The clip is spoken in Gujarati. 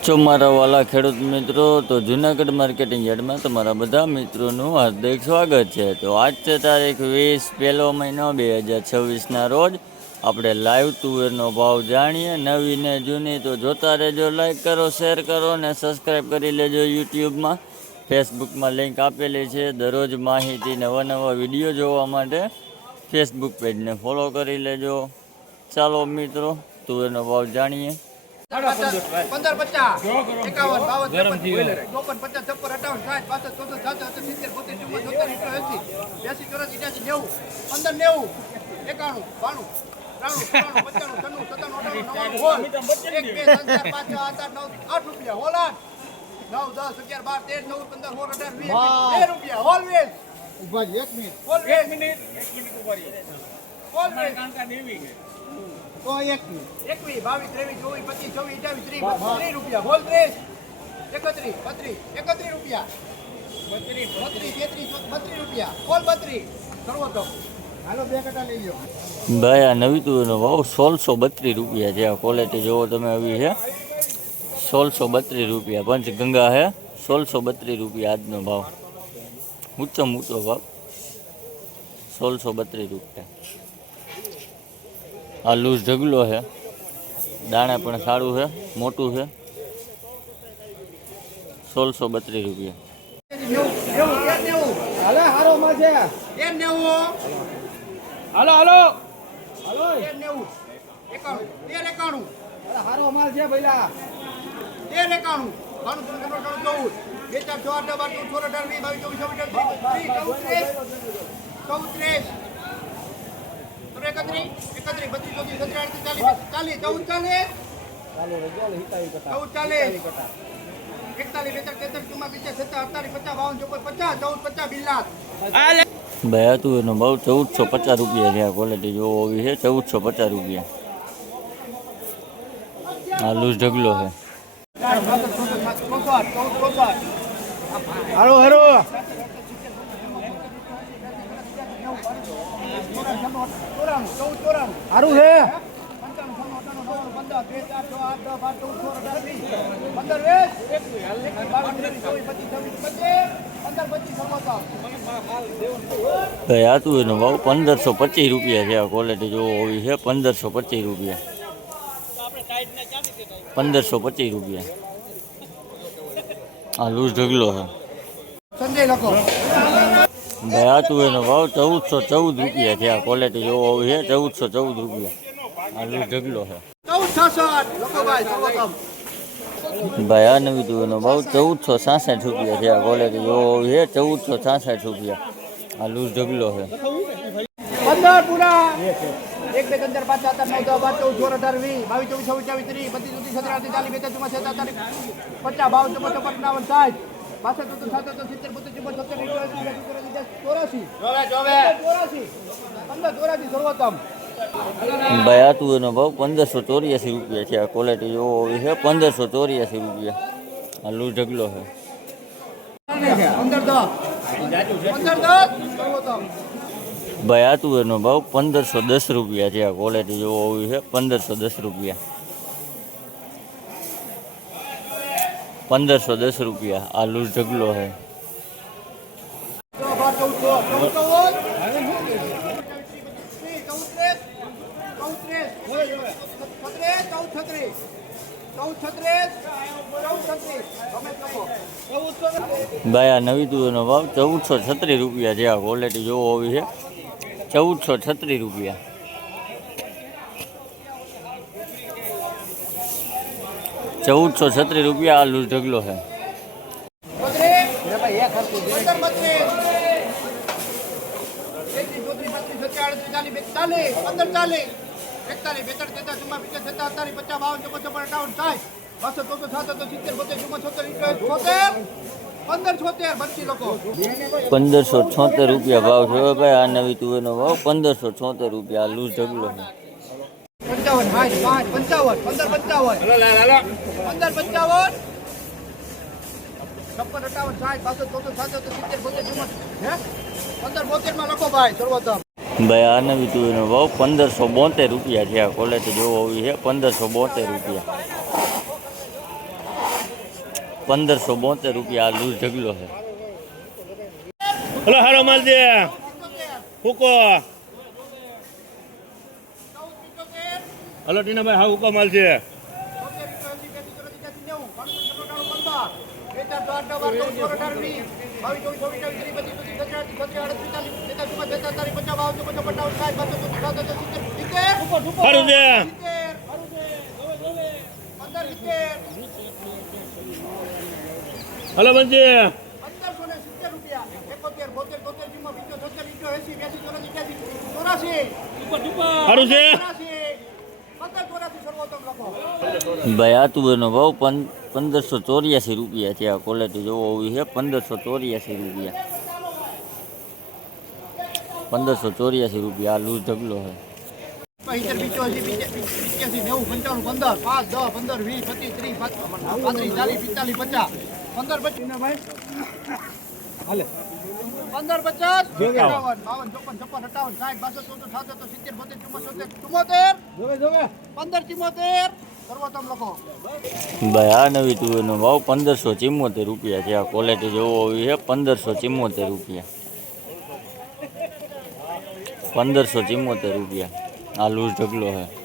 છો મારા વાલા ખેડૂત મિત્રો, તો જુનાગઢ માર્કેટિંગ યાર્ડમાં તમારા બધા મિત્રોનું હાર્દિક સ્વાગત છે। તો આજ છે તારીખ 20 પહેલો મહિનો 2026ના રોજ આપણે લાઈવ તુવેરનો ભાવ જાણીએ। નવી ને જૂની તો જોતા રહેજો, લાઈક કરો, શેર કરો અને સબસ્ક્રાઈબ કરી લેજો। યુટ્યુબમાં ફેસબુકમાં લિંક આપેલી છે। દરરોજ માહિતી નવા વિડીયો જોવા માટે ફેસબુક પેજને ફોલો કરી લેજો। ચાલો મિત્રો, તુવેરનો ભાવ જાણીએ। 15, 50, 51, 52, 53, 54, 55, 56, 58, 60, 65, 70, 72, 73, 80, 84, 85, 90, 15, 90, 91, 92, 93, 94, 95, 96, 97, 98, 99, 1, 2, 3, 4, 5, 6, 7, 8, 9, 8 રૂપિયા હોલાટ 9, 10, 11, 12, 13, 14, 15, 16, 18, 20 રૂપિયા હોલવેઝ ઉભા 1 મિનિટ હોલવેઝ 1 મિનિટ ઉભા રહી હોલવેઝ કાંકા દેવી તો 1 મિનિટ 21, 22, 23, 24, 25, 26, 27, 30 રૂપિયા હોલ 30, 31, 32, 31 રૂપિયા 32, 33, 32 રૂપિયા હોલ 32 સર્વોત્તમ હાલો 2 કટા લઈ લ્યો ભાઈ આ નવી તુવેરનો ભાવ 1632 રૂપિયા છે। આ ક્વોલિટી જોવો તમે, આવી છે 1632 રૂપિયા। પંચગંગા છે 1632 રૂપિયા આજનો ભાવ, ઊંચો ભાવ 1632 રૂપિયા। આ લૂઝ ઢગલો છે, દાણા પણ સારું છે, મોટું છે, 1632 રૂપિયા। હાલો હારો માં છે 90 હાલો હાલો હાલો 90 91 હારો માલ છે ભઈલા 91 92 ભાઈ હતું એનો ભાવ 1450 રૂપિયા છે। આ ક્વોલિટી જોવો આવી છે 1450 રૂપિયા। આ લૂઝ ઢગલો છે। હાલો હારો હારું છે ભાઈ હતું એનો ભાવ 1525 રૂપિયા છે। આ ક્વોલિટી જોવો આવી છે 1525 રૂપિયા, 1525 રૂપિયા। આ લૂઝ ઢગલો છે। ભાઈ આ તુવેરનો ભાવ 1414 રૂપિયા છે। આ ક્વોલિટી જોવો આવી છે 1414 રૂપિયા। આ લૂઝ ઢગલો છે। ભાઈ આ નવી તુવેરનો ભાવ 1466 રૂપિયા છે। આ ક્વોલિટી જોવો આવી છે 1466 રૂપિયા। આ લૂઝ ઢગલો છે। 15 પૂરા 1, 2, 3, 4, 5, 6, 7, 8, 9, 10, 11, 12, 13, 24, 25, 30, 32, 33, 34, 35, 46, 47, 52, 53, 54, 55, 56, 57, 58, 59, 60, 81, 82, 83, 84, 85, 15 સર્વોત્તમ। ભાઈ આ તુવેરનો ભાવ 1584 રૂપિયા છે। આ ક્વોલિટી જોવો આવી છે 1584 રૂપિયા। આ લૂઝ ઢગલો છે। ભાઈ આ તુવેરનો ભાવ 1510 રૂપિયા છે। આ ક્વોલિટી જોવો આવી છે 1510 રૂપિયા। 1510 રૂપિયા। આ લૂઝ ઢગલો છે। ભાઈ આ નવી તુવેરનો ભાવ 1436 રૂપિયા છે। આ ક્વોલિટી જોવો આવી છે 1436 રૂપિયા। 1436 રૂપિયા। આ લૂઝ ઢગલો છે। ₹1576 રૂપિયા ભાવ છે ભાઈ। આ નવી તુવેરનો ભાવ 1576 રૂપિયા। આ લૂઝ ઢગલો છે। 55, 55, 15, 55, 15, 55, 56, 58, 60, 62, 63, 64, 65, 70, 72 માં લખો ભાઈ સર્વોત્તમ। ભાઈ આ નવી તુવેરનો ભાવ 1572 રૂપિયા છે। આ ક્વોલિટી જોવો આવી છે 1572 રૂપિયા। 1572 રૂપિયા આ લૂઝ ઢગલો છે. હલો હારો માલ છે હુકો હલો ટીનાભાઈ હા હુકો માલ છે સારું છે હલો બંજી 1570 રૂપિયા 71 72 83 84 85 86 84 સર્વોત્તમ લખો. ભાઈ આ તુવેરનો ભાવ 1584 રૂપિયા છે. આ ક્વોલિટી જોવો હોવી છે 1584 રૂપિયા 1584 રૂપિયા આ લૂઝ ઢગલો છે. 75 85 90 95 15 5 10 15 20 25 30 35 40 45 50 15 50 52 54 સર્વોત્તમ લખો. ભાઈ આ નવી તુવેરનો ભાવ 1574 રૂપિયા છે. આ ક્વોલિટી જોવો હોવી છે 1574 રૂપિયા 1574 રૂપિયા આ લૂઝ ઢગલો છે.